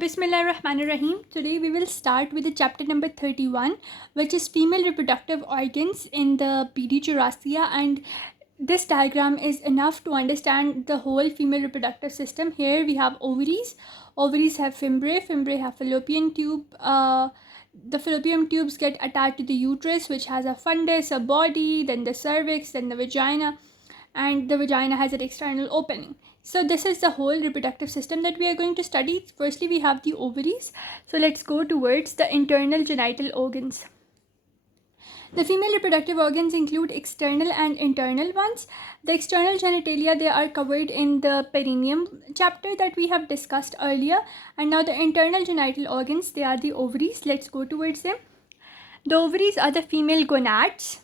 Bismillahirrahmanirrahim. Today we will start with the chapter number 31, which is female reproductive organs in the PD Jurassica, and this diagram is enough to understand the whole female reproductive system. Here we have ovaries. Ovaries have fimbriae. Fimbriae have fallopian tube. The fallopian tubes get attached to the uterus, which has a fundus, a body, then the cervix, then the vagina, and the vagina has an external opening. So this is the whole reproductive system that we are going to study. Firstly, we have the ovaries. So let's go towards the internal genital organs. The female reproductive organs include external and internal ones. The external genitalia, they are covered in the perineum chapter that we have discussed earlier. And now the internal genital organs, they are the ovaries. Let's go towards them. The ovaries are the female gonads.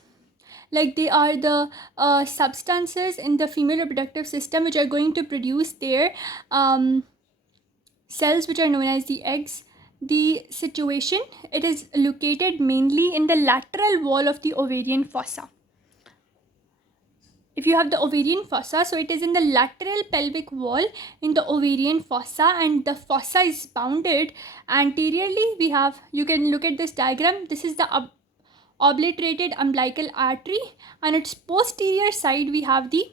Like they are the substances in the female reproductive system which are going to produce their cells, which are known as the eggs. The situation, it is located mainly in the lateral wall of the ovarian fossa. If you have the ovarian fossa, so it is in the lateral pelvic wall in the ovarian fossa, and the fossa is bounded anteriorly. We have, you can look at this diagram. This is the obliterated umbilical artery, on its posterior side we have the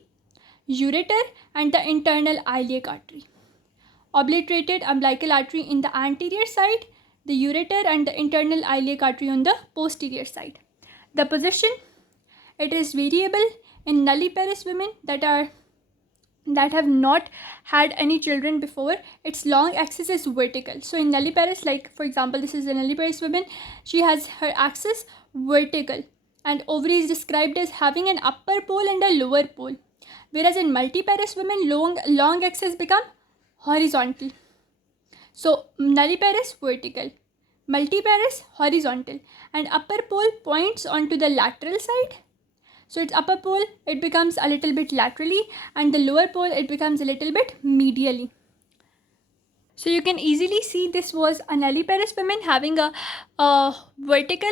ureter and the internal iliac artery. Obliterated umbilical artery in the anterior side, the ureter and the internal iliac artery on the posterior side. The position, it is variable in nulliparous women that have not had any children before. Its long axis is vertical. So in nulliparous, like for example, this is a nulliparous woman, she has her axis vertical, and ovary is described as having an upper pole and a lower pole, whereas in multiparous women, long axis become horizontal. So nulliparous vertical, multiparous horizontal, and upper pole points onto the lateral side. So its upper pole, it becomes a little bit laterally, and the lower pole, it becomes a little bit medially. So you can easily see this was a nulliparous woman having a vertical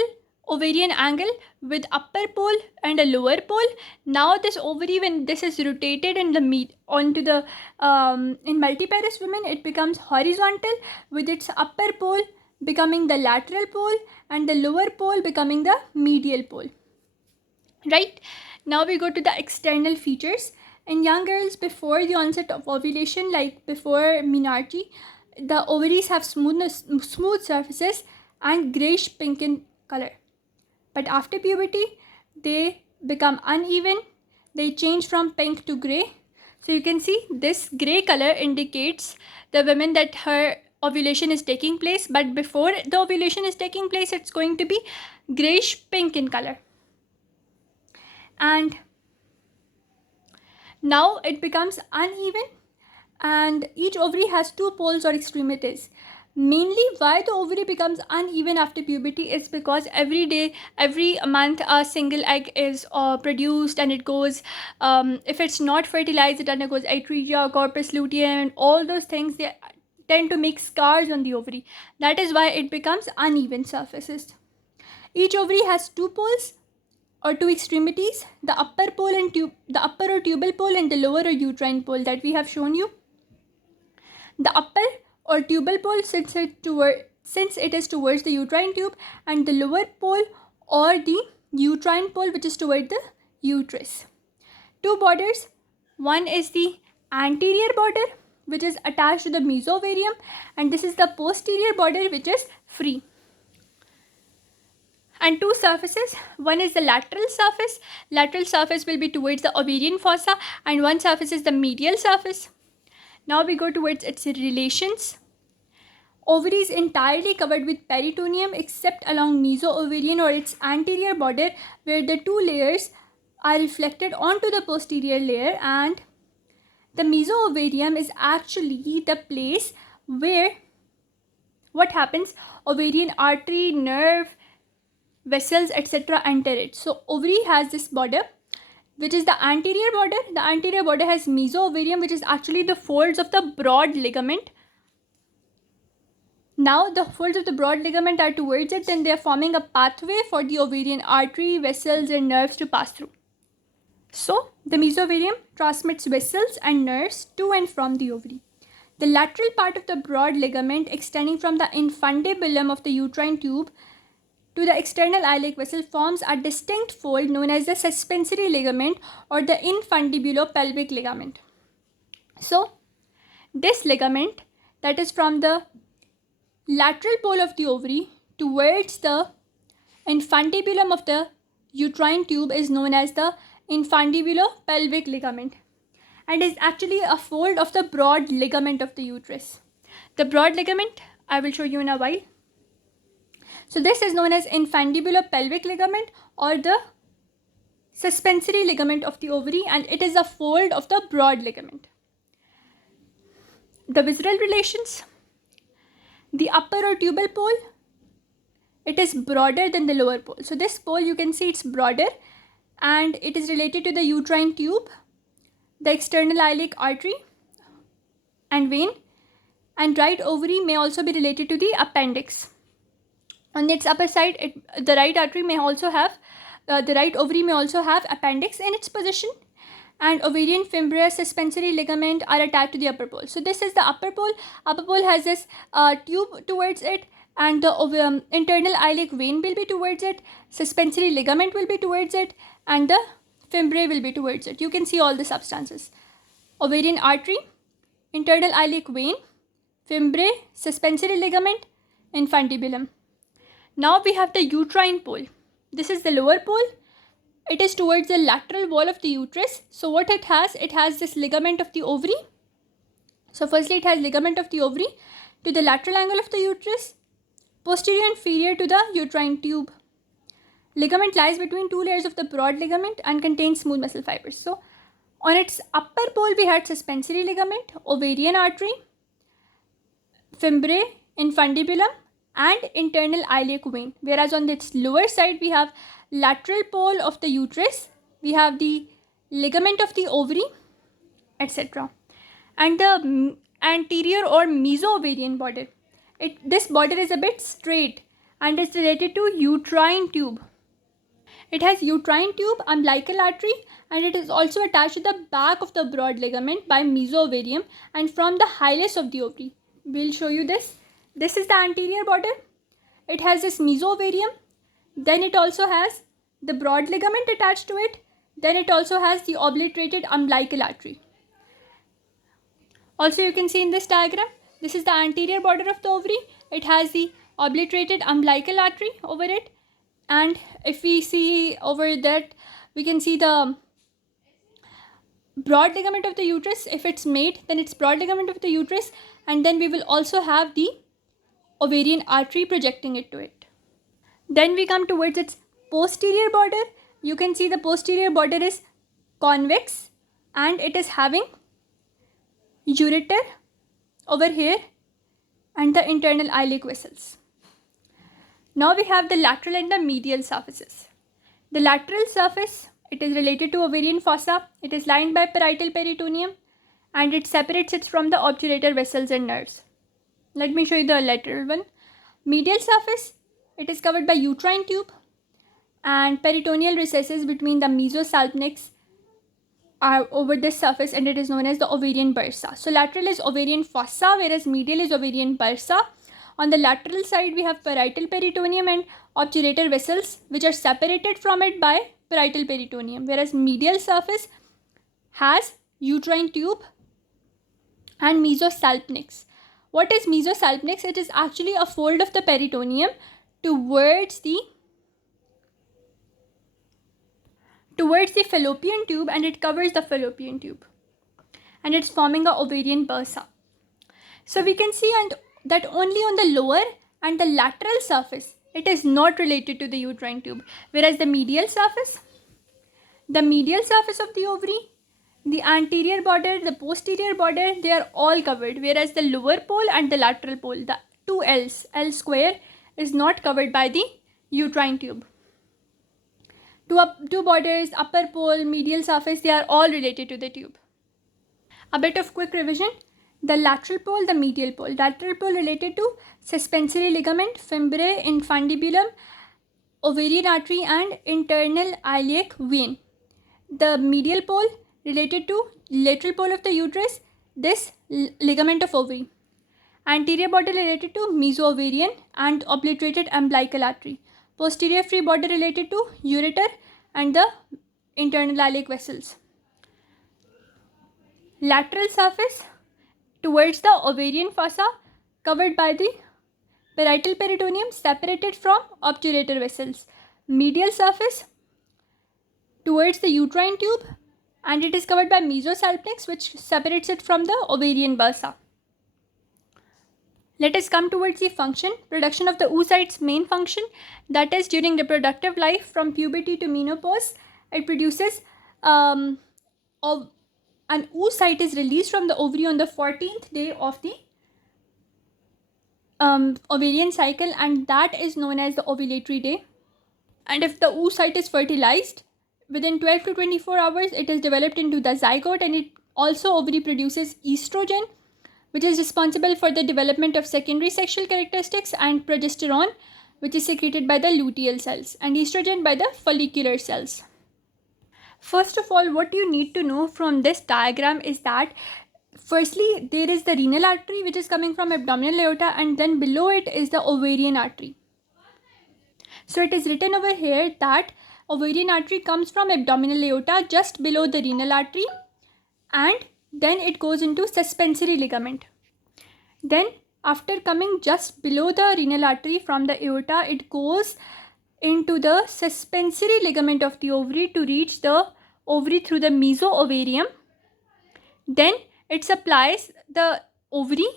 ovarian angle with upper pole and a lower pole. Now this ovary, when this is rotated in the onto the in multiparous women, it becomes horizontal with its upper pole becoming the lateral pole and the lower pole becoming the medial pole. Right, now we go to the external features. In young girls before the onset of ovulation, like before menarche, the ovaries have smooth surfaces and grayish pink in color. But after puberty, they become uneven. They change from pink to gray. So you can see this gray color indicates the women that her ovulation is taking place. But before the ovulation is taking place, it's going to be grayish pink in color. And now it becomes uneven, and each ovary has two poles or extremities. Mainly why the ovary becomes uneven after puberty is because every month a single egg is produced, and it goes, if it's not fertilized, it undergoes atresia, corpus luteum, and all those things, they tend to make scars on the ovary. That is why it becomes uneven surfaces. Each ovary has two poles or two extremities, the upper pole and the upper or tubal pole and the lower or uterine pole that we have shown you. The upper or tubal pole, since it is towards the uterine tube, and the lower pole or the uterine pole, which is toward the uterus. Two borders, one is the anterior border, which is attached to the mesovarium, and this is the posterior border, which is free. And two surfaces, one is the lateral surface. Lateral surface will be towards the ovarian fossa, and one surface is the medial surface. Now we go towards its relations. Ovary is entirely covered with peritoneum except along meso-ovarian or its anterior border, where the two layers are reflected onto the posterior layer, and the meso-ovarium is actually the place where what happens, ovarian artery, nerve, vessels, etc. enter it. So ovary has this border, which is the anterior border. The anterior border has meso-ovarium, which is actually the folds of the broad ligament. Now the folds of the broad ligament are towards it, and they are forming a pathway for the ovarian artery, vessels, and nerves to pass through. So the mesovarium transmits vessels and nerves to and from the ovary. The lateral part of the broad ligament extending from the infundibulum of the uterine tube to the external iliac vessel forms a distinct fold known as the suspensory ligament or the infundibulopelvic ligament. So, this ligament, that is from the lateral pole of the ovary towards the infundibulum of the uterine tube, is known as the infundibulopelvic ligament, and is actually a fold of the broad ligament of the uterus. The broad ligament I will show you in a while. So this is known as infundibulopelvic ligament or the suspensory ligament of the ovary, and it is a fold of the broad ligament. The visceral relations. The upper or tubal pole, it is broader than the lower pole. So this pole, you can see it's broader and it is related to the uterine tube, the external iliac artery and vein, and right ovary may also be related to the appendix. On its upper side, the right artery may also have, the right ovary may also have appendix in its position, and ovarian fimbrious suspensory ligament are attached to the upper pole. So this is the upper pole. Upper pole has this tube towards it, and the internal iliac vein will be towards it, suspensory ligament will be towards it, and the fimbriae will be towards it. You can see all the substances. Ovarian artery, internal iliac vein, fimbriae, suspensory ligament, infundibulum. Now we have the uterine pole. This is the lower pole. It is towards the lateral wall of the uterus. So what it has this ligament of the ovary. So firstly it has ligament of the ovary to the lateral angle of the uterus, posterior and inferior to the uterine tube. Ligament lies between two layers of the broad ligament and contains smooth muscle fibers. So on its upper pole we had suspensory ligament, ovarian artery, fimbriae, infundibulum, and internal iliac vein, whereas on its lower side we have lateral pole of the uterus, we have the ligament of the ovary, etc. And the anterior or meso-ovarian border, this border is a bit straight and is related to uterine tube. It has uterine tube, umbilical artery, and it is also attached to the back of the broad ligament by meso-ovarium and from the hilus of the ovary. We'll show you this. This is the anterior border. It has this meso-ovarium. Then it also has the broad ligament attached to it. Then it also has the obliterated umbilical artery. Also you can see in this diagram, this is the anterior border of the ovary. It has the obliterated umbilical artery over it. And if we see over that, we can see the broad ligament of the uterus. If it's made, then it's broad ligament of the uterus. And then we will also have the ovarian artery projecting it to it. Then we come towards its posterior border. You can see the posterior border is convex and it is having ureter over here and the internal iliac vessels. Now we have the lateral and the medial surfaces. The lateral surface, it is related to ovarian fossa. It is lined by parietal peritoneum and it separates it from the obturator vessels and nerves. Let me show you the lateral one. Medial surface, it is covered by uterine tube and peritoneal recesses between the mesosalpinx are over this surface, and it is known as the ovarian bursa. So lateral is ovarian fossa, whereas medial is ovarian bursa. On the lateral side, we have parietal peritoneum and obturator vessels, which are separated from it by parietal peritoneum, whereas medial surface has uterine tube and mesosalpinx. What is mesosalpinx? It is actually a fold of the peritoneum towards the fallopian tube, and it covers the fallopian tube, and it's forming a ovarian bursa. So we can see that only on the lower and the lateral surface it is not related to the uterine tube, whereas the medial surface of the ovary, the anterior border, the posterior border, they are all covered, whereas the lower pole and the lateral pole, the two L's, L square, is not covered by the uterine tube. Two borders, upper pole, medial surface, they are all related to the tube. A bit of quick revision. The lateral pole, the medial pole. Lateral pole related to suspensory ligament, fimbriae, infundibulum, ovarian artery and internal iliac vein. The medial pole related to lateral pole of the uterus, this ligament of ovary. Anterior border related to mesoovarian and obliterated umbilical artery. Posterior free border related to ureter and the internal iliac vessels. Lateral surface towards the ovarian fossa covered by the parietal peritoneum separated from obturator vessels. Medial surface towards the uterine tube and it is covered by mesosalpinx which separates it from the ovarian bursa. Let us come towards the function. Production of the oocytes main function, that is during reproductive life from puberty to menopause, it produces an oocyte is released from the ovary on the 14th day of the ovarian cycle and that is known as the ovulatory day. And if the oocyte is fertilized, within 12 to 24 hours it is developed into the zygote and it also ovary produces estrogen which is responsible for the development of secondary sexual characteristics and progesterone which is secreted by the luteal cells and estrogen by the follicular cells. First of all, what you need to know from this diagram is that firstly there is the renal artery which is coming from abdominal aorta and then below it is the ovarian artery. So it is written over here that ovarian artery comes from abdominal aorta just below the renal artery and then it goes into suspensory ligament. Then after coming just below the renal artery from the aorta, it goes into the suspensory ligament of the ovary to reach the ovary through the mesoovarium. Then it supplies the ovary.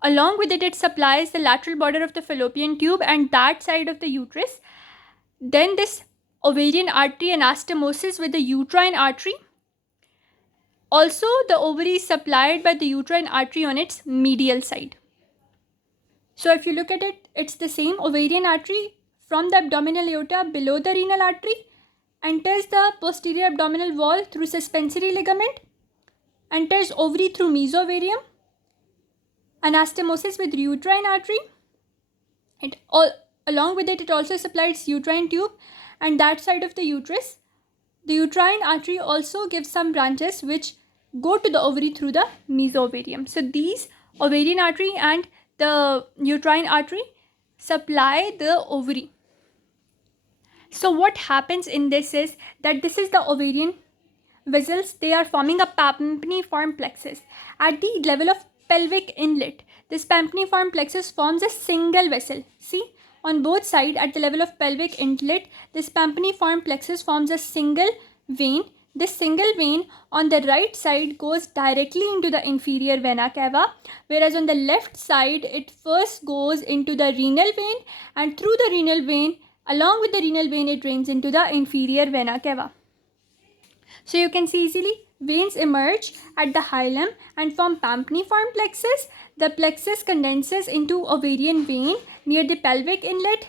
Along with it supplies the lateral border of the fallopian tube and that side of the uterus. Then this ovarian artery anastomoses with the uterine artery. Also, the ovary is supplied by the uterine artery on its medial side. So if you look at it, it's the same ovarian artery from the abdominal aorta below the renal artery, enters the posterior abdominal wall through suspensory ligament, enters ovary through mesoovarium, anastomoses with uterine artery. Along with it also supplies uterine tube and that side of the uterus. The uterine artery also gives some branches which go to the ovary through the mesoovarium. So these ovarian artery and the uterine artery supply the ovary. So what happens in this is that this is the ovarian vessels. They are forming a pampiniform plexus. At the level of pelvic inlet, this pampiniform plexus forms a single vessel. See, on both sides at the level of pelvic inlet, this pampiniform plexus forms a single vein. This single vein on the right side goes directly into the inferior vena cava, whereas on the left side it first goes into the renal vein and through the renal vein, along with the renal vein, it drains into the inferior vena cava. So you can see easily veins emerge at the hilum and form pampiniform plexus. The plexus condenses into ovarian vein near the pelvic inlet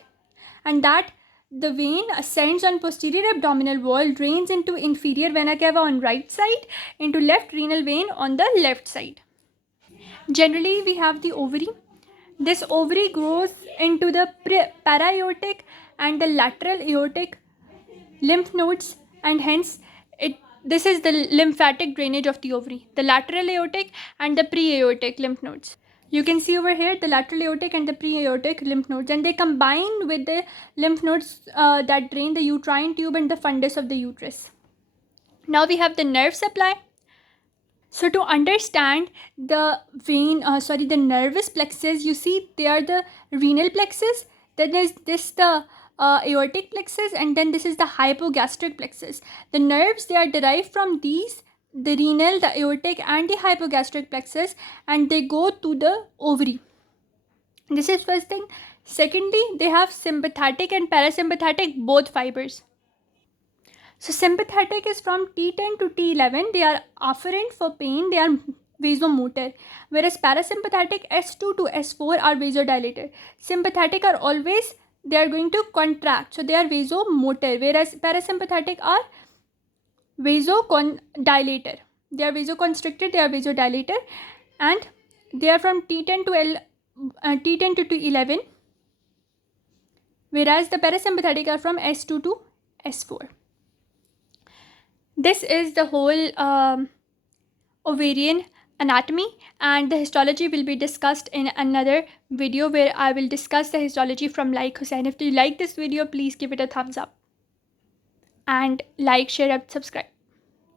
and that the vein ascends on posterior abdominal wall, drains into inferior vena cava on right side, into left renal vein on the left side. Generally, we have the ovary. This ovary goes into the para-aortic and the lateral aortic lymph nodes and hence this is the lymphatic drainage of the ovary, the lateral aortic and the pre-aortic lymph nodes. You can see over here the lateral aortic and the pre-aortic lymph nodes and they combine with the lymph nodes that drain the uterine tube and the fundus of the uterus. Now we have the nerve supply. So to understand the the nervous plexus, you see they are the renal plexus, then is this the aortic plexus and then this is the hypogastric plexus. The nerves, they are derived from these, the renal, the aortic and the hypogastric plexus and they go to the ovary. This is first thing. Secondly, they have sympathetic and parasympathetic both fibers. So sympathetic is from T10 to T11. They are afferent for pain. They are vasomotor. Whereas parasympathetic S2 to S4 are vasodilator. Sympathetic are always, they are going to contract. So they are vasomotor. Whereas parasympathetic are vasodilator. They are vasoconstrictor. They are vasodilator. And they are from T10 to T10 to T11. Whereas the parasympathetic are from S2 to S4. This is the whole ovarian anatomy, and the histology will be discussed in another video where I will discuss the histology from Laik Hussain. If you like this video, please give it a thumbs up and like, share, and subscribe.